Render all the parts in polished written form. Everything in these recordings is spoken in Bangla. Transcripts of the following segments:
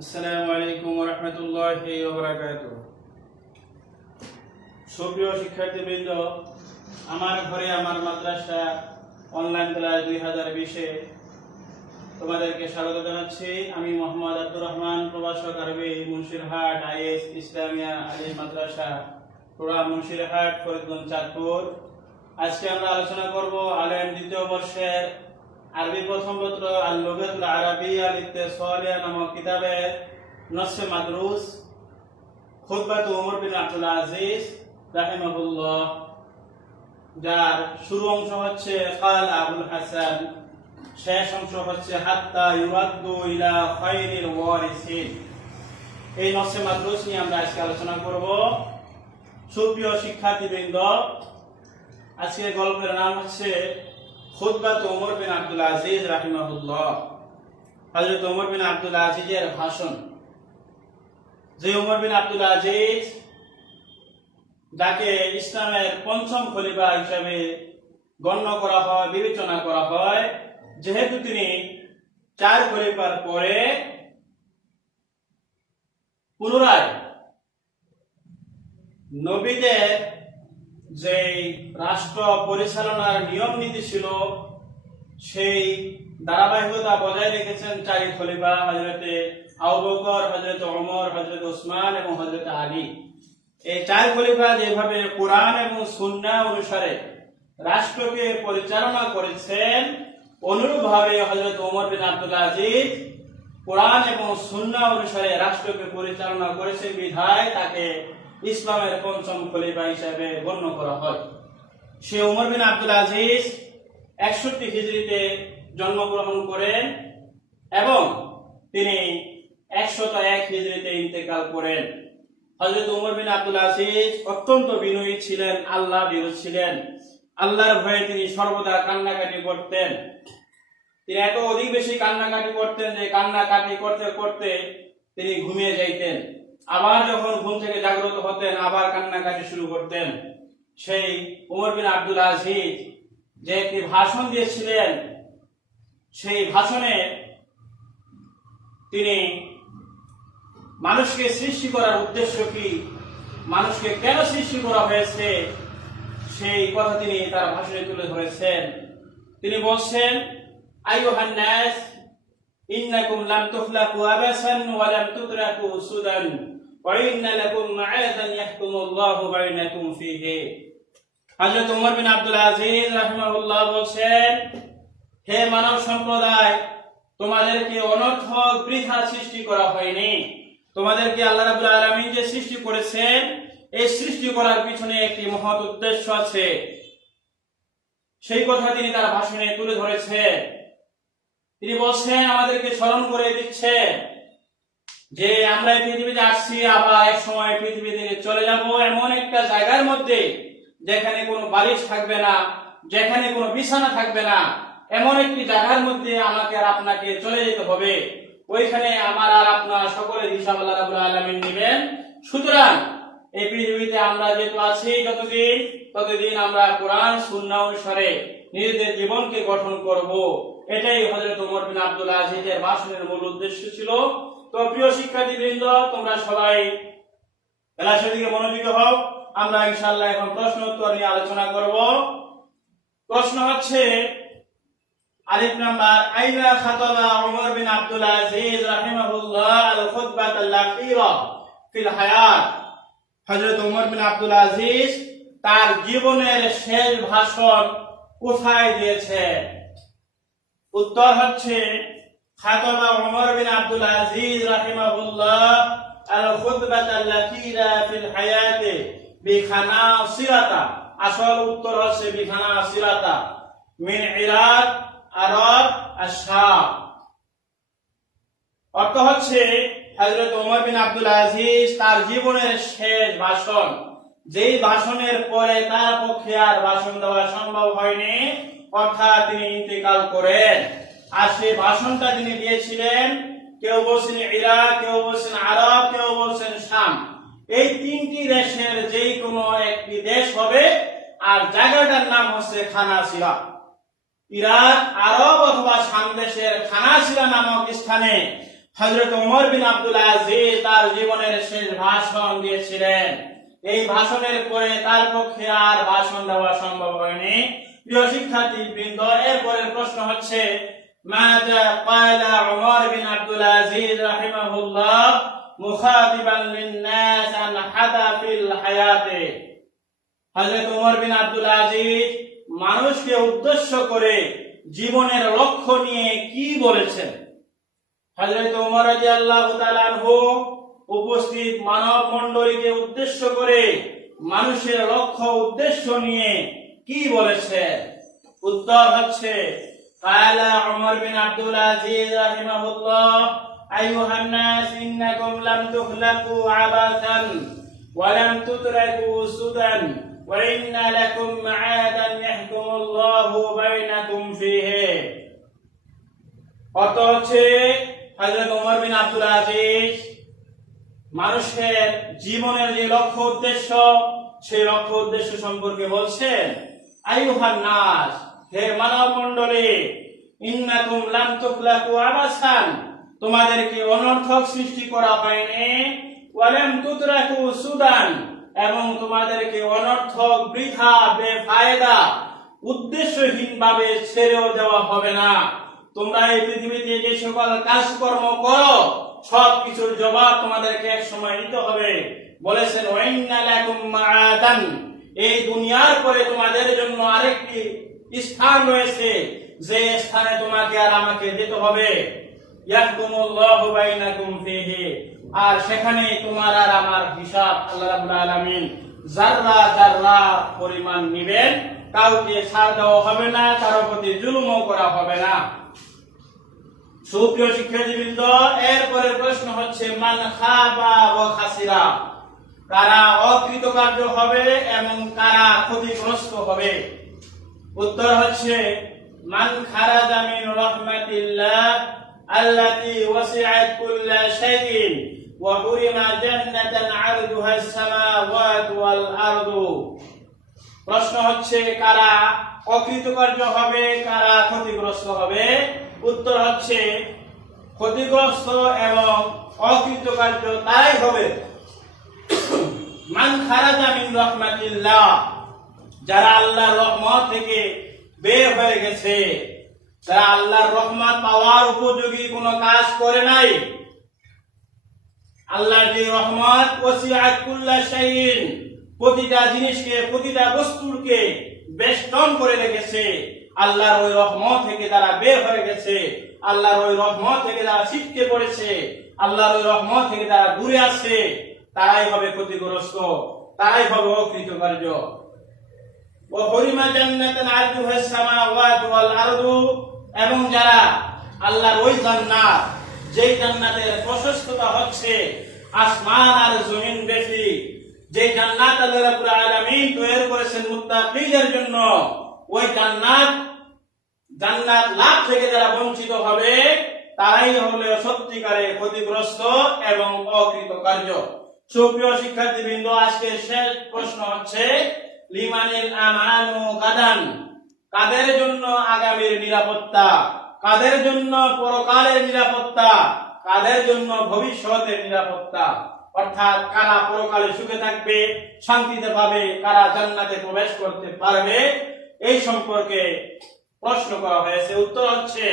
আসসালামু আলাইকুম ওয়া রাহমাতুল্লাহি ওয়া বারাকাতুহু। সুপ্রিয় শিক্ষার্থীবৃন্দ, আমার ঘরে আমার মাদ্রাসা অনলাইন ক্লাস 2020-এ তোমাদেরকে স্বাগত জানাচ্ছি। আমি মোহাম্মদ আব্দুর রহমান, প্রভাষক আরবি, মুন্সিরহাট আইএস ইসলামিয়া আলিম মাদ্রাসা, টোড়া মুন্সিরহাট, ফরিদগঞ্জ, চাঁদপুর। আজকে আমরা আলোচনা করব আলেম দ্বিতীয় বর্ষের আরবি প্রথম পত্র আল লুগাতুল আরাবিয়া লিত্তেসালিয়া নামক কিতাবের নসে মাদরুস খুতবাতু ওমর বিন আব্দুল আজিজ রাহিমাহুল্লাহ, যার শুরু অংশ হচ্ছে কাল আবুল হাসান, শেষ অংশ হচ্ছে হাত্তা ইউরাদ্দু ইলা খায়রিল ওয়ারিসিন। এই নসে মাদরুস নিয়ে আমরা আজকে আলোচনা করব। সুপ্রিয় শিক্ষার্থীবৃন্দ, আজকের গল্পের নাম হচ্ছে খুতবাতু ওমর বিন আব্দুল আজিজ রাহিমাহুল্লাহ। হযরত ওমর বিন আব্দুল আজিজের ভাষণ। যে ওমর বিন আব্দুল আজিজ, যাকে ইসলামের পঞ্চম খলিফা হিসেবে গণ্য করা হয়, বিবেচনা করা হয়, যেহেতু তিনি 4 খলিফার পরে পুনরায় নবীদের যে রাষ্ট্র পরিচালনার নিয়ম নীতি ছিল সেই ধারাবাহিকতা বজায় রেখেছেন 4 খলিফা, হযরতে আবু বকর, হযরতে ওমর, হযরতে ওসমান এবং হযরতে আলী। এই 4 খলিফা যেভাবে কোরআন এবং সুন্নাহ অনুসারে রাষ্ট্রকে পরিচালনা করেছেন, অনুরূপভাবে হযরত ওমর বিন আব্দুল আজিজ কোরআন এবং সুন্নাহ অনুসারে রাষ্ট্রকে পরিচালনা করেছেন বিধায় তাকে ইসলামের পঞ্চম খলিফা হিসেবে গণ্য করা হয়। সে ওমর বিন আব্দুল আজিজ 61 হিজরিতে জন্মগ্রহণ করেন এবং তিনি 101 হিজরিতে ইন্তেকাল করেন। হযরত ওমর বিন আব্দুল আজিজ অত্যন্ত বিনয়ী ছিলেন, আল্লাহ ভীরু ছিলেন। আল্লাহর ভয়ে তিনি সর্বদা কান্নাকাটি করতেন। তিনি এত অধিক বেশি কান্নাকাটি করতেন যে কান্নাকাটি করতে করতে তিনি ঘুমিয়ে যাইতেন। আবার যখন ঘুম থেকে জাগ্রত হতেন আবার কান্নাকাটি শুরু করতেন। সেই ওমর বিন আব্দুল আজিজ যে একটি ভাষণ দিয়েছিলেন, সেই ভাষণে তিনি মানুষকে সৃষ্টি করার উদ্দেশ্য কি, মানুষকে কেন সৃষ্টি করা হয়েছে, সেই কথা তিনি তার ভাষণে তুলে ধরেছেন। তিনি বলছেন, আইয়ুহান নাস ইন্নাকুম লাম তুখলাকু আবাসান ওয়া লাম তুতরাকু সুদান ওয়া ইন্না লাকুম মা'আদান ইয়াহকুমুল্লাহু বাইনাকুম ফীহি। হযরত ওমর বিন আব্দুল আজিজ রাহিমাহুল্লাহ বলেন, হে মানব সম্প্রদায়, তোমাদেরকে অনর্থক বৃথা সৃষ্টি করা হয়নি। তোমাদেরকে আল্লাহ রাব্বুল আলামিন যে সৃষ্টি করেছেন, এই সৃষ্টি করার পিছনে একটি মহৎ উদ্দেশ্য আছে। সেই কথা তিনি তার ভাষণে তুলে ধরেছেন। তিনি বলছেন, আমাদেরকে স্মরণ করে দিচ্ছেন যে আমরা এই পৃথিবীতে আসছি, আবার এক সময় পৃথিবী থেকে চলে যাব এমন একটা জায়গার মধ্যে যেখানে কোনো বালিশ থাকবে না, যেখানে কোনো বিছানা থাকবে না, এমন একটি জায়গার মধ্যে আমাকে আর আপনাকে চলে যেতে হবে। ওইখানে আমার আর আপনার সকলের হিসাব আল্লাহ রাব্বুল আলামিন নেবেন। সুতরাং এই পৃথিবীতে আমরা যেহেতু আছি ততদিন আমরা কোরআন সুন্নাহ অনুসারে নিজেদের জীবনকে গঠন করব। এটাই হযরত ওমর বিন আব্দুল আজিজের ভাষণের মূল উদ্দেশ্য ছিল। তো প্রিয় শিক্ষার্থীবৃন্দ, তোমরা সবাই ক্লাসের দিকে মনোযোগী হও। আমরা ইনশাআল্লাহ এখন প্রশ্ন উত্তর নিয়ে আলোচনা করব। প্রশ্ন হচ্ছে, আলিফ নাম্বার, আইনা খাতাবা ওমর বিন আব্দুল আজিজ রাহিমাহুল্লাহ আল খুতবাত আল আখিরা ফিল হায়াত। হযরত ওমর বিন আব্দুল আজিজ তার জীবনের শেষ ভাষণ কোথায় দিয়েছেন? উত্তর হচ্ছে, খাতাবা ওমর বিন আব্দুল আজিজ রাহিমাহুল্লাহ আল খুতবাত আল আখিরা ফিল হায়াত বিখানাসিরাতা। আসল উত্তর হচ্ছে বিখানাসিরাতা মিন ইরাক আরব আশ-শাম। অর্থ হচ্ছে, হযরত ওমর বিন আব্দুল আজিজ তার জীবনের শেষ ভাষণ, যেই ভাষণের পরে তার পক্ষে আর ভাষণ দেওয়া সম্ভব হয়নি, অর্থাৎ তিনি ইন্তেকাল করেন। আর সেই ভাষণটা তিনি দিয়েছিলেন, কেউ বলছেন ইরাক, কেউ বলছেন আরব, কেউ বলছেন শাম। এই 3টি দেশের যেই কোনো একটি দেশ হবে, আর জায়গাটার নাম হচ্ছে খানাসিরা। ইরাক, আরব অথবা শাম দেশের খানাসিরা নামক স্থানে হযরত ওমর বিন আব্দুল আজিজ তার জীবনের শেষ ভাষণ দিয়েছিলেন। এই ভাষণের পরে তার পক্ষে আর ভাষণ দেওয়া সম্ভব হয়নি। প্রিয় শিক্ষার্থীবৃন্দ, এরপরের প্রশ্ন হচ্ছে মাযা ক্বালা ওমর বিন আব্দুল আজিজ রাহিমাহুল্লাহ মুখাতিবান লিন-নাস আন হাদাফিল হায়াতে। হযরত ওমর বিন আব্দুল আজিজ মানুষকে উদ্দেশ্য করে জীবনের লক্ষ্য নিয়ে কি বলেছেন? হযরত ওমর রাদিয়াল্লাহু তাআলা আনহু উপস্থিত মানব মণ্ডলীকে উদ্দেশ্য করে মানুষের লক্ষ্য উদ্দেশ্য নিয়ে কি বলেছেন? উত্তর হচ্ছে ক্বালা ওমর বিন আব্দুল আজিজ রাহিমাহুল্লাহ আইয়ুহান নাস ইন্নাকুম লাম তুখলাকু আবাসান ওয়া লাম তুতরাকু সুদান ওয়া ইন্না লাকুম মা'আদান ইয়াহকুমুল্লাহু বাইনাকুম ফীহি। অর্থ হচ্ছে হযরত ওমর বিন আব্দুল আজিজ মানুষের জীবনের যে লক্ষ্য উদ্দেশ্য, সেই লক্ষ্য উদ্দেশ্য সম্পর্কে বলছেন, আইয়ুহান নাস, হে মানব মণ্ডলী, ইন্নাকুম লাম তুখলাকু আবাসান, তোমাদেরকে অনর্থক সৃষ্টি করা হয়নি, ওয়া লাম তুতরাকু সুদান, এবং তোমাদেরকে অনর্থক বৃথা বেফায়দা উদ্দেশ্যহীন ভাবে ছেড়েও দেওয়া হবে না। তোমরা এই পৃথিবীতে যে সকল কাজকর্ম করো সবকিছুর জবাব তোমাদেরকে এক সময় দিতে হবে। বলেছেন ওয়াইন্না লাকুম মা'আদান, এই দুনিয়ার পরে তোমাদের জন্য আরেকটি স্থান রয়েছে, যে স্থানে তোমাকে আর আমাকে যেতে হবে। ইয়াহকুমুল্লাহু বাইনাকুম ফীহি, আর সেখানে তোমার আর আমার হিসাব আল্লাহ রাব্বুল আলামিন যাররা যাররা পরিমাণ নেবেন, কাউকে ছাড় দেওয়া হবে না, কারো প্রতি জুলুমও করা হবে না। সুপ্রিয় শিক্ষার্থীবৃন্দ, এরপরের প্রশ্ন হচ্ছে মান খাবা ওয়া খাসিরা, কারা অকৃতকার্য হবে এবং কারা ক্ষতিগ্রস্ত হবে? উত্তর হচ্ছে মান খারাজা মিন রাহমাতিল্লাহ আল্লাতী ওয়াসিআত কুল্লা শাইইন ওয়া হুরিমা জান্নাতান আরদুহা আস-সামাওয়াতু ওয়াল আরদু। প্রশ্ন হচ্ছে কারা অকৃতকার্য হবে, কারা ক্ষতিগ্রস্ত হবে? উত্তর হচ্ছে ক্ষতিগ্রস্ত এবং অকৃতকার্য তাই হবে মান খারাজা মিন রাহমাতিল্লাহ, যারা আল্লাহর রহমত থেকে বের হয়ে গেছে, যারা আল্লাহর রহমত পাওয়ার উপযোগী কোনো কাজ করে নাই। আল্লাহর যে রহমত ওয়াসিআত কুল্লা শাইইন, প্রতিটা জিনিসকে, প্রতিটা বস্তুকে বেষ্টন করে রেখেছে, আল্লাহর ওই রহমত থেকে যারা বের হয়ে গেছে, আল্লাহর ওই রহমত থেকে যারা ছিটকে পড়েছে, আল্লাহর ওই রহমত থেকে যারা দূরে আছে, তারাই হবে ক্ষতিগ্রস্ত, তারাই হবে অকৃতকার্য। ওয়া হুরিমা জান্নাতান আরদুহা আস-সামাওয়াতু ওয়াল আরদু, এবং যারা আল্লাহর ওই জান্নাত, যেই জান্নাতের প্রশস্ততা হচ্ছে আসমান আর জমিন ব্যাপী, যে জান্নাত আল্লাহ রাব্বুল আলামিন তৈরি করেছেন মুত্তাকিদের জন্য, ওই জান্নাত লাভ থেকে যারা বঞ্চিত হবে, তারাই হলো সত্যিকারে ক্ষতিগ্রস্ত এবং অকৃতকার্য। সুপ্রিয় শিক্ষার্থীবৃন্দ, আজকে শেষ প্রশ্ন হচ্ছে লিমানিল আমানু গাদান, কাদের জন্য আগামীর নিরাপত্তা, কাদের জন্য পরকালের নিরাপত্তা, কাদের জন্য ভবিষ্যতের নিরাপত্তা? অর্থাৎ কারা পরকালে সুখে থাকবে, শান্তিতে পাবে, কারা জান্নাতে প্রবেশ করতে পারবে, এই সম্পর্কে প্রশ্ন করা হয়েছে। উত্তর হচ্ছে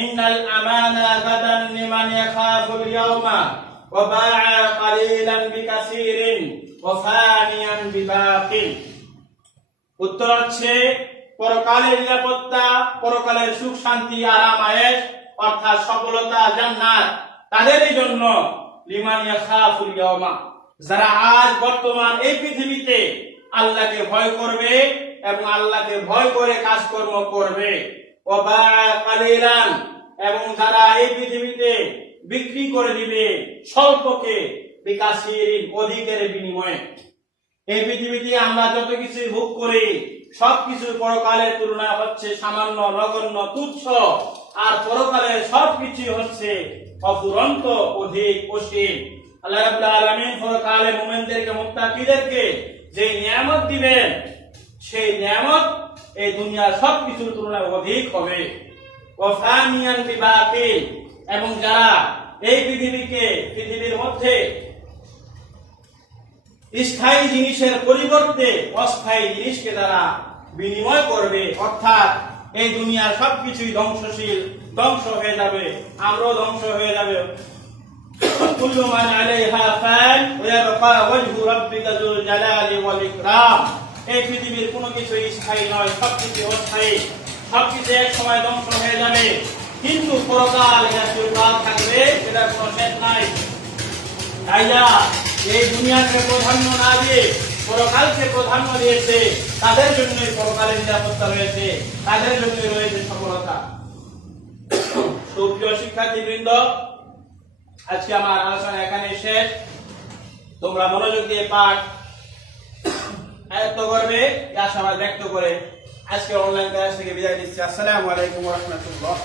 ইন্নাল আমানা গাদান লিমান ইয়াখাফুল ইয়াওমা ওয়া বা'a কালিলান বিকাসিরিন ওয়া ফানিয়ান বিবাকিন। উত্তর হচ্ছে পরকালের নিরাপত্তা, পরকালের সুখ শান্তি আরাম আয়েশ অর্থাৎ সফলতা জান্নাত তাদেরই জন্য লিমান ইয়াখাফুল ইয়াওমা, যারা আজ বর্তমান এই পৃথিবীতে আল্লাহকে ভয় করবে এবং আল্লাহকে ভয় করে কাজকর্ম করবে, ওয়া বা'a কালিলান, এবং যারা এই পৃথিবীতে বিক্রি করে দিবে স্বল্পকে বিকাশিরিন, অধিকের বিনিময়ে। এই পৃথিবীতে আমরা যত কিছু ভোগ করি সবকিছু পরকালের তুলনায় হচ্ছে সামান্য, নগণ্য, তুচ্ছ, আর পরকালের সবকিছু হচ্ছে অফুরন্ত, অধিক, অসীম। আল্লাহ রাব্বুল আলামিন পরকালে মুমিনদেরকে, মুত্তাকিদেরকে যে নিয়ামত দিবেন, সেই নিয়ামত এই দুনিয়ার সবকিছুর তুলনায় অধিক হবে। ওয়া ফানিয়ান বিবাকিন, এবং যারা এই পৃথিবীর মধ্যে স্থায়ী জিনিসের পরিবর্তে অস্থায়ী জিনিসকে তারা বিনিময় করবে, অর্থাৎ এই দুনিয়ার সবকিছুই ধ্বংসশীল, ধ্বংস হয়ে যাবে, আমরাও ধ্বংস হয়ে যাবে। কুল্লু মান আলাইহা ফান ওয়া ইয়াবকা ওয়াজহু রাব্বিকা যুল জালালি ওয়াল ইকরাম। এই পৃথিবীর কোনো কিছু স্থায়ী নয়, সবকিছু অস্থায়ী, সবকিছু এক সময় ধ্বংস হয়ে যাবে, কিন্তু পরকাল এটা চিরকাল থাকবে, এটা কোনো শেষ নাই। তাইয়া এই দুনিয়াকে প্রাধান্য না দিয়ে পরকালকে প্রাধান্য দিয়েছে, তাদের জন্যই পরকালের নিরাপত্তা রয়েছে, তাদের জন্যই রয়েছে সফলতা। সুপ্রিয় শিক্ষার্থীবৃন্দ, আজকে আমার আলোচনা এখানে শেষ। তোমরা মনোযোগ দিয়ে পাঠ আয়ত্ত করবে এই আশাবাদ ব্যক্ত করে আজকে অনলাইন ক্লাস থেকে বিদায় নিচ্ছি। আসসালামু আলাইকুম ওয়া রাহমাতুল্লাহ।